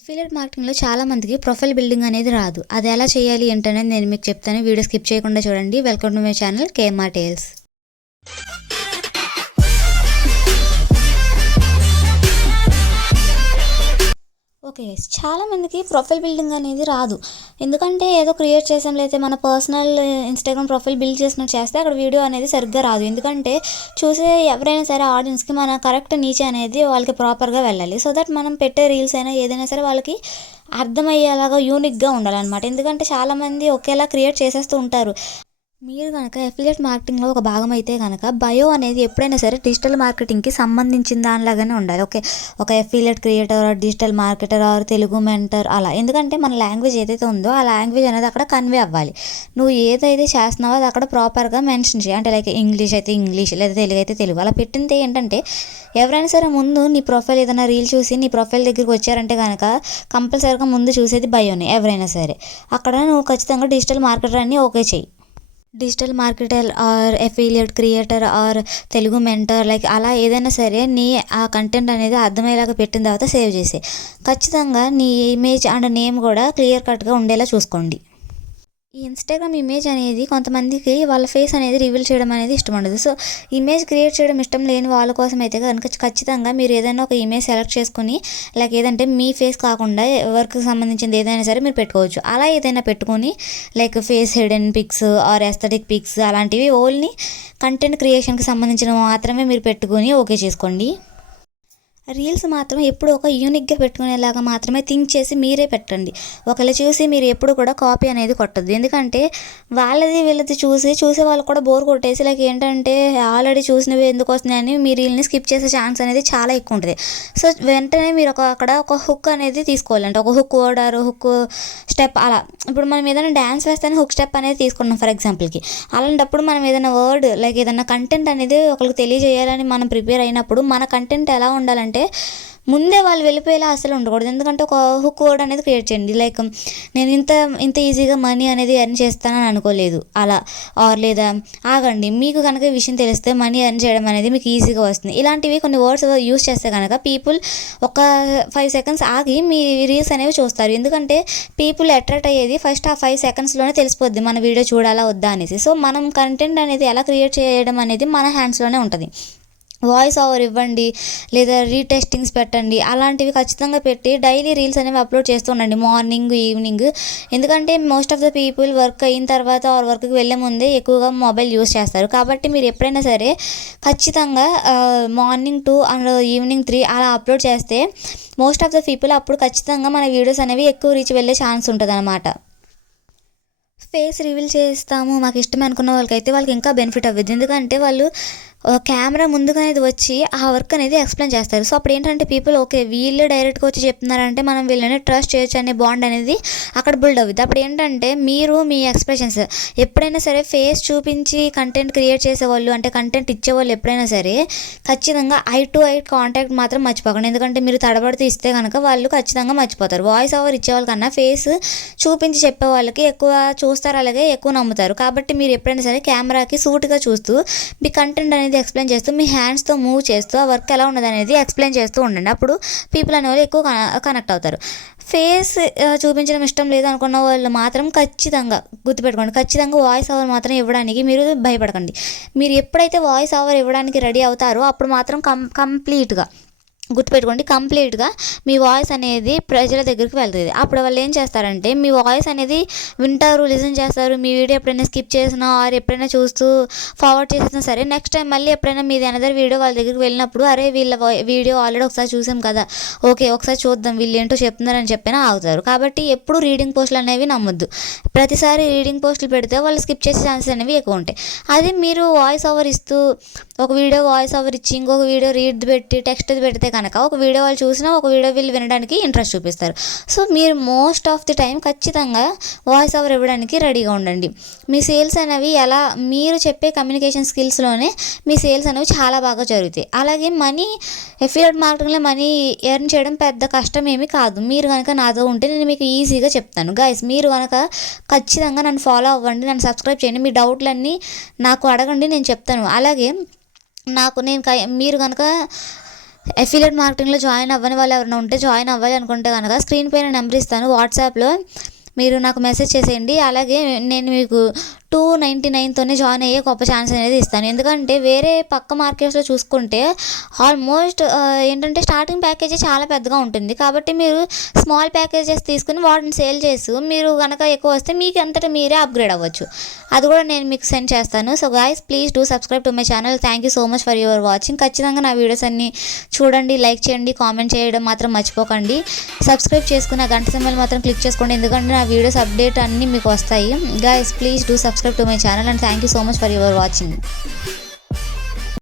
Affiliate మార్కెటింగ్లో చాలా మందికి profile building అనేది రాదు. అది ఎలా చేయాలి ఏంటనేది నేను మీకు చెప్తాను. వీడియో స్కిప్ చేయకుండా చూడండి. Welcome to my channel KMR tales. Okay, చాలామందికి ప్రొఫైల్ బిల్డింగ్ అనేది రాదు. ఎందుకంటే ఏదో క్రియేట్ చేసాం, లేకపోతే మన పర్సనల్ ఇన్స్టాగ్రామ్ ప్రొఫైల్ బిల్డ్ చేసినట్టు చేస్తే అక్కడ వీడియో అనేది సరిగ్గా రాదు. ఎందుకంటే చూసే ఎవరైనా సరే ఆడియన్స్కి మన కరెక్ట్ నీచ్ అనేది వాళ్ళకి ప్రాపర్గా వెళ్ళాలి. సో దట్ మనం పెట్టే రీల్స్ అయినా ఏదైనా సరే వాళ్ళకి అర్థమయ్యేలాగా యూనిక్గా ఉండాలన్నమాట. ఎందుకంటే చాలామంది ఒకేలా క్రియేట్ చేసేస్తూ ఉంటారు. మీరు కనుక అఫిలియేట్ మార్కెటింగ్లో ఒక భాగం అయితే కనుక బయో అనేది ఎప్పుడైనా సరే డిజిటల్ మార్కెటింగ్కి సంబంధించిన దానిలాగానే ఉండాలి. ఓకే, ఒక affiliate creator, digital marketer, or Telugu mentor అలా. ఎందుకంటే మన లాంగ్వేజ్ ఏదైతే ఉందో ఆ లాంగ్వేజ్ అనేది అక్కడ కన్వే అవ్వాలి. నువ్వు ఏదైతే చేస్తున్నావో అది అక్కడ ప్రాపర్గా మెన్షన్ చేయి. అంటే లైక్ ఇంగ్లీష్ అయితే ఇంగ్లీష్, లేదా తెలుగు అయితే తెలుగు. అలా పెట్టింది ఏంటంటే ఎవరైనా సరే ముందు నీ ప్రొఫైల్ ఏదైనా రీల్ చూసి నీ ప్రొఫైల్ దగ్గరికి వచ్చారంటే కనుక కంపల్సరీగా ముందు చూసేది బయోని. ఎవరైనా సరే అక్కడ నువ్వు ఖచ్చితంగా డిజిటల్ మార్కెటర్ అని ఓకే చెయ్యి. Digital marketer or affiliate creator or Telugu mentor like అలా ఏదైనా సరే నీ ఆ కంటెంట్ అనేది అర్థమయ్యేలాగా పెట్టిన తర్వాత సేవ్ చేసే. ఖచ్చితంగా నీ ఇమేజ్ అండ్ నేమ్ కూడా క్లియర్ కట్గా ఉండేలా చూసుకోండి. ఈ ఇన్స్టాగ్రామ్ ఇమేజ్ అనేది కొంతమందికి వాళ్ళ ఫేస్ అనేది రివీల్ చేయడం అనేది ఇష్టం ఉండదు. సో ఇమేజ్ క్రియేట్ చేయడం ఇష్టం లేని వాళ్ళ కోసం అయితే కనుక ఖచ్చితంగా మీరు ఏదైనా ఒక ఇమేజ్ సెలెక్ట్ చేసుకుని లైక్ ఏదంటే మీ ఫేస్ కాకుండా వర్క్కి సంబంధించింది ఏదైనా సరే మీరు పెట్టుకోవచ్చు. అలా ఏదైనా పెట్టుకొని like face hidden pics or aesthetic pics అలాంటివి ఓన్లీ కంటెంట్ క్రియేషన్కి సంబంధించినవి మాత్రమే మీరు పెట్టుకొని ఓకే చేసుకోండి. రీల్స్ మాత్రం ఎప్పుడు ఒక యూనిక్గా పెట్టుకునేలాగా మాత్రమే థింక్ చేసి మీరే పెట్టండి. ఒకవేళ చూసి మీరు ఎప్పుడు కూడా కాపీ అనేది కొట్టద్దు. ఎందుకంటే వాళ్ళది వీళ్ళది చూసే వాళ్ళు కూడా బోర్ కొట్టేసి లైక్ ఏంటంటే ఆల్రెడీ చూసినవి ఎందుకు వస్తున్నాయని మీ రీల్ని స్కిప్ చేసే ఛాన్స్ అనేది చాలా ఎక్కువ ఉంటుంది. సో వెంటనే మీరు అక్కడ ఒక హుక్ అనేది తీసుకోవాలంటే ఒక hook word or hook step అలా. ఇప్పుడు మనం ఏదైనా డ్యాన్స్ వేస్తేనే హుక్ స్టెప్ అనేది తీసుకున్నాం ఫర్ ఎగ్జాంపుల్కి. అలాంటప్పుడు మనం ఏదైనా వర్డ్ లైక్ ఏదైనా కంటెంట్ అనేది ఒకరికి తెలియజేయాలని మనం ప్రిపేర్ అయినప్పుడు మన కంటెంట్ ఎలా ఉండాలంటే ముందే వాళ్ళు వెళ్ళిపోయేలా అసలు ఉండకూడదు. ఎందుకంటే ఒక హుక్ వర్డ్ అనేది క్రియేట్ చేయండి. లైక్ నేను ఇంత ఈజీగా మనీ అనేది ఎర్న్ చేస్తానని అనుకోలేదు అలా. ఆర్ లేదా ఆగండి, మీకు కనుక ఈ విషయం తెలిస్తే మనీ ఎర్న్ చేయడం అనేది మీకు ఈజీగా వస్తుంది. ఇలాంటివి కొన్ని వర్డ్స్ యూస్ చేస్తే కనుక పీపుల్ ఒక 5 సెకండ్స్ ఆగి మీ రీల్స్ అనేవి చూస్తారు. ఎందుకంటే పీపుల్ అట్రాక్ట్ అయ్యేది ఫస్ట్ ఆ 5 సెకండ్స్లోనే తెలిసిపోద్ది మన వీడియో చూడాలా వద్దా అనేసి. సో మనం కంటెంట్ అనేది ఎలా క్రియేట్ చేయడం అనేది మన హ్యాండ్స్లోనే ఉంటుంది. వాయిస్ ఓవర్ ఇవ్వండి, లేదా రీటెస్టింగ్స్ పెట్టండి. అలాంటివి ఖచ్చితంగా పెట్టి డైలీ రీల్స్ అనేవి అప్లోడ్ చేస్తూ ఉండండి మార్నింగ్ ఈవినింగ్. ఎందుకంటే most of the people work అయిన తర్వాత ఆర్ వర్క్కి వెళ్ళే ముందే ఎక్కువగా మొబైల్ యూస్ చేస్తారు. కాబట్టి మీరు ఎప్పుడైనా సరే ఖచ్చితంగా మార్నింగ్ 2 అండ్ ఈవినింగ్ 3 అలా అప్లోడ్ చేస్తే మోస్ట్ ఆఫ్ ద పీపుల్ అప్పుడు ఖచ్చితంగా మన వీడియోస్ అనేవి ఎక్కువ రీచ్ వెళ్ళే ఛాన్స్ ఉంటుంది అన్నమాట. ఫేస్ రివీల్ చేస్తాము మాకు ఇష్టమే అనుకున్న వాళ్ళకైతే వాళ్ళకి ఇంకా బెనిఫిట్ అవ్వద్దు. ఎందుకంటే వాళ్ళు కెమెరా ముందుగా అనేది వచ్చి ఆ వర్క్ అనేది ఎక్స్ప్లెయిన్ చేస్తారు. సో అప్పుడు ఏంటంటే పీపుల్ ఓకే వీళ్ళు డైరెక్ట్గా వచ్చి చెప్తున్నారంటే మనం వీళ్ళని ట్రస్ట్ చేయొచ్చు అనే బాండ్ అనేది అక్కడ బిల్డ్ అవుతుంది. అప్పుడు ఏంటంటే మీరు మీ ఎక్స్ప్రెషన్స్ ఎప్పుడైనా సరే ఫేస్ చూపించి కంటెంట్ క్రియేట్ చేసేవాళ్ళు అంటే కంటెంట్ ఇచ్చేవాళ్ళు ఎప్పుడైనా సరే ఖచ్చితంగా ఐ టు ఐ కాంటాక్ట్ మాత్రం మర్చిపోకండి. ఎందుకంటే మీరు తడబడితే ఇస్తే కనుక వాళ్ళు ఖచ్చితంగా మర్చిపోతారు. వాయిస్ ఓవర్ ఇచ్చేవాళ్ళ కన్నా ఫేస్ చూపించి చెప్పే వాళ్ళకి ఎక్కువ చూస్తారు, అలాగే ఎక్కువ నమ్ముతారు. కాబట్టి మీరు ఎప్పుడైనా సరే కెమెరాకి సూట్గా చూస్తూ మీ కంటెంట్ అనేది ఎక్స్ప్లెయిన్ చేస్తూ మీ హ్యాండ్స్తో మూవ్ చేస్తూ ఆ వర్క్ ఎలా ఉన్నది అనేది ఎక్స్ప్లెయిన్ చేస్తూ ఉండండి. అప్పుడు పీపుల్ అనేవాళ్ళు ఎక్కువ కనెక్ట్ అవుతారు. ఫేస్ చూపించడం ఇష్టం లేదు అనుకున్న వాళ్ళు మాత్రం ఖచ్చితంగా గుర్తుపెట్టుకోండి, ఖచ్చితంగా వాయిస్ ఓవర్ మాత్రం ఇవ్వడానికి మీరు భయపడకండి. మీరు ఎప్పుడైతే వాయిస్ ఓవర్ ఇవ్వడానికి రెడీ అవుతారో అప్పుడు మాత్రం కంప్లీట్గా గుర్తుపెట్టుకోండి, కంప్లీట్గా మీ వాయిస్ అనేది ప్రజల దగ్గరికి వెళ్తుంది. అప్పుడు వాళ్ళు ఏం చేస్తారంటే మీ వాయిస్ అనేది వింటారు, లిజన్ చేస్తారు. మీ వీడియో ఎప్పుడైనా స్కిప్ చేసినా ఆర్ ఎప్పుడైనా చూస్తూ ఫార్వర్డ్ చేసినా సరే నెక్స్ట్ టైం మళ్ళీ ఎప్పుడైనా మీది అనదర్ వీడియో వాళ్ళ దగ్గరికి వెళ్ళినప్పుడు అరే వీళ్ళ వీడియో ఆల్రెడీ ఒకసారి చూసాం కదా, ఓకే ఒకసారి చూద్దాం వీళ్ళు ఏంటో చెప్తున్నారని చెప్పినా ఆగుతారు. కాబట్టి ఎప్పుడు రీడింగ్ పోస్టులు అనేవి నమ్మొద్దు. ప్రతిసారి రీడింగ్ పోస్టులు పెడితే వాళ్ళు స్కిప్ చేసే ఛాన్సెస్ అనేవి ఎక్కువ ఉంటాయి. అదే మీరు వాయిస్ ఓవర్ ఇస్తూ ఒక వీడియో వాయిస్ ఓవర్ ఇచ్చి ఇంకొక వీడియో రీడ్ పెట్టి టెక్స్ట్ పెడితే కనుక ఒక వీడియో వాళ్ళు చూసినా ఒక వీడియో వీళ్ళు వినడానికి ఇంట్రెస్ట్ చూపిస్తారు. సో మీరు మోస్ట్ ఆఫ్ ది టైం ఖచ్చితంగా వాయిస్ ఓవర్ ఇవ్వడానికి రెడీగా ఉండండి. మీ సేల్స్ అనేవి ఎలా మీరు చెప్పే కమ్యూనికేషన్ స్కిల్స్లోనే మీ సేల్స్ అనేవి చాలా బాగా జరుగుతాయి. అలాగే మనీ అఫిలియేట్ మార్కెటింగ్లో మనీ ఎర్న్ చేయడం పెద్ద కష్టం ఏమీ కాదు. మీరు కనుక నాతో ఉంటే నేను మీకు ఈజీగా చెప్తాను. గైస్ మీరు కనుక ఖచ్చితంగా నన్ను ఫాలో అవ్వండి, నన్ను సబ్స్క్రైబ్ చేయండి, మీ డౌట్లన్నీ నాకు అడగండి, నేను చెప్తాను. అలాగే మీరు కనుక అఫిలియేట్ మార్కెటింగ్లో జాయిన్ అవ్వని వాళ్ళు ఎవరైనా ఉంటే జాయిన్ అవ్వాలి అనుకుంటే కనుక స్క్రీన్ పైన నెంబర్ ఇస్తాను, వాట్సాప్లో మీరు నాకు మెసేజ్ చేసేయండి. అలాగే నేను మీకు 299తోనే జాయిన్ అయ్యే గొప్ప ఛాన్స్ అనేది ఇస్తాను. ఎందుకంటే వేరే పక్క మార్కెట్స్లో చూసుకుంటే ఆల్మోస్ట్ ఏంటంటే స్టార్టింగ్ ప్యాకేజీ చాలా పెద్దగా ఉంటుంది. కాబట్టి మీరు స్మాల్ ప్యాకేజెస్ తీసుకుని వాటిని సేల్ చేసి మీరు కనుక ఎక్కువ వస్తే మీకు అంతటా మీరే అప్గ్రేడ్ అవ్వచ్చు. అది కూడా నేను మీకు సెండ్ చేస్తాను. So guys please do subscribe to my channel. Thank you so much for your watching. ఖచ్చితంగా నా వీడియోస్ అన్ని చూడండి, లైక్ చేయండి, కామెంట్ చేయడం మాత్రం మర్చిపోకండి. సబ్స్క్రైబ్ చేసుకుని గంట సింబల్ మాత్రం క్లిక్ చేసుకోండి, ఎందుకంటే నా వీడియోస్ అప్డేట్ అన్నీ మీకు వస్తాయి. Guys please do subscribe to my channel and thank you so much for your watching.